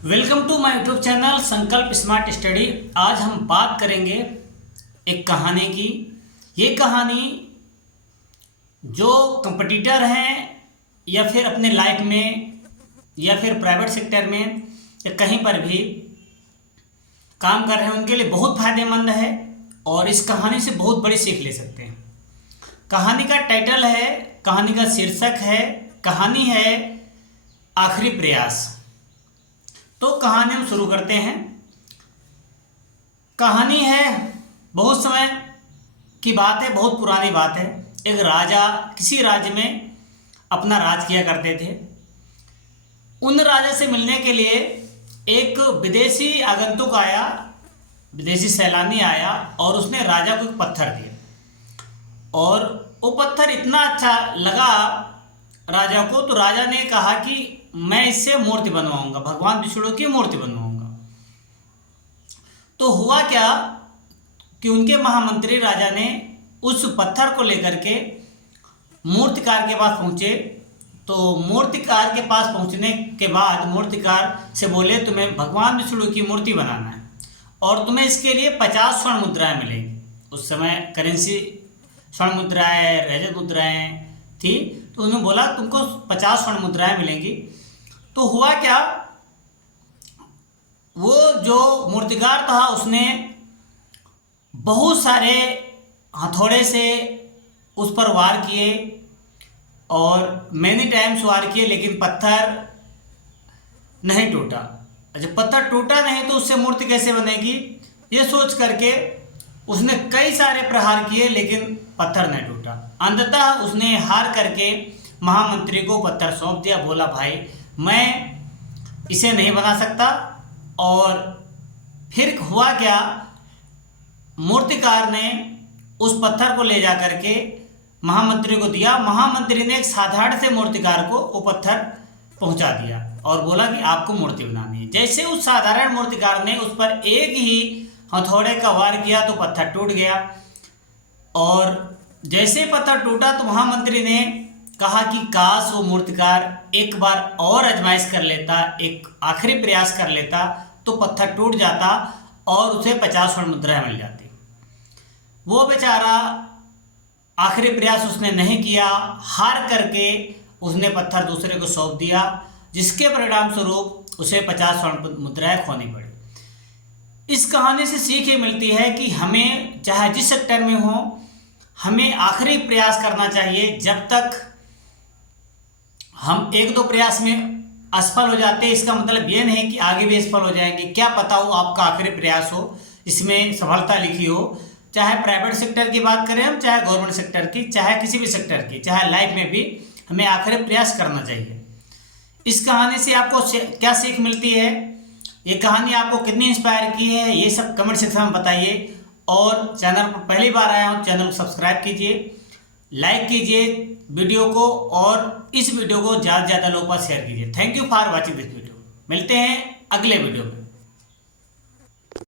Welcome to my YouTube channel Sankalp smart study. आज हम बात करेंगे एक कहानी की। ये कहानी जो कंपटीटर हैं या फिर अपने लाइफ में या फिर प्राइवेट सेक्टर में या कहीं पर भी काम कर रहे हैं उनके लिए बहुत फायदेमंद है और इस कहानी से बहुत बड़ी सीख ले सकते हैं। कहानी का टाइटल है, कहानी का शीर्षक है, कहानी है आखिरी प्रयास। तो कहानी हम शुरू करते हैं। कहानी है बहुत समय की बात है, बहुत पुरानी बात है। एक राजा किसी राज्य में अपना राज किया करते थे। उन राजा से मिलने के लिए एक विदेशी आगंतुक आया, विदेशी सैलानी आया और उसने राजा को एक पत्थर दिया और वो पत्थर इतना अच्छा लगा राजा को, तो राजा ने कहा कि मैं इससे मूर्ति बनवाऊंगा, भगवान विष्णु की मूर्ति बनवाऊंगा। तो हुआ क्या कि उनके महामंत्री राजा ने उस पत्थर को लेकर के मूर्तिकार के पास पहुंचे। तो मूर्तिकार के पास पहुंचने के बाद मूर्तिकार से बोले, तुम्हें भगवान विष्णु की मूर्ति बनाना है और तुम्हें इसके लिए 50 स्वर्ण मुद्राएं मिलेंगी। उस समय करेंसी स्वर्ण मुद्राएं, रजत मुद्राएं थी। तो उन्होंने बोला तुमको 50 स्वर्ण मुद्राएं मिलेंगी। तो हुआ क्या, वो जो मूर्तिकार था उसने बहुत सारे हथौड़े से उस पर वार किए और मैनी टाइम्स वार किए, लेकिन पत्थर नहीं टूटा। जब पत्थर टूटा नहीं तो उससे मूर्ति कैसे बनेगी, ये सोच करके उसने कई सारे प्रहार किए लेकिन पत्थर नहीं टूटा। अंततः उसने हार करके महामंत्री को पत्थर सौंप दिया। बोला भाई मैं इसे नहीं बना सकता। और फिर हुआ क्या, मूर्तिकार ने उस पत्थर को ले जा करके महामंत्री को दिया। महामंत्री ने एक साधारण से मूर्तिकार को वो पत्थर पहुंचा दिया और बोला कि आपको मूर्ति बनानी है। जैसे उस साधारण मूर्तिकार ने उस पर एक ही हथौड़े का वार किया तो पत्थर टूट गया। और जैसे पत्थर टूटा तो महामंत्री ने कहा कि काश वो मूर्तिकार एक बार और आजमाइश कर लेता, एक आखिरी प्रयास कर लेता तो पत्थर टूट जाता और उसे 50 स्वर्ण मुद्राएं मिल जाती। वो बेचारा आखिरी प्रयास उसने नहीं किया, हार करके उसने पत्थर दूसरे को सौंप दिया, जिसके परिणाम स्वरूप उसे 50 स्वर्ण मुद्राएं खोनी पड़ी। इस कहानी से सीख ये मिलती है कि हमें चाहे जिस सेक्टर में हो, हमें आखिरी प्रयास करना चाहिए। जब तक हम एक दो प्रयास में असफल हो जाते हैं इसका मतलब ये नहीं कि आगे भी असफल हो जाएंगे। क्या पता हो आपका आखिरी प्रयास हो, इसमें सफलता लिखी हो। चाहे प्राइवेट सेक्टर की बात करें हम, चाहे गवर्नमेंट सेक्टर की, चाहे किसी भी सेक्टर की, चाहे लाइफ में भी हमें आखिरी प्रयास करना चाहिए। इस कहानी से आपको क्या सीख मिलती है, ये कहानी आपको कितनी इंस्पायर की है, ये सब कमेंट सेक्शन में बताइए। और चैनल पर पहली बार आया हूँ, चैनल को सब्सक्राइब कीजिए, लाइक कीजिए वीडियो को और इस वीडियो को ज़्यादा से ज़्यादा लोगों के पास शेयर कीजिए। Thank you for watching this video. मिलते हैं अगले वीडियो में।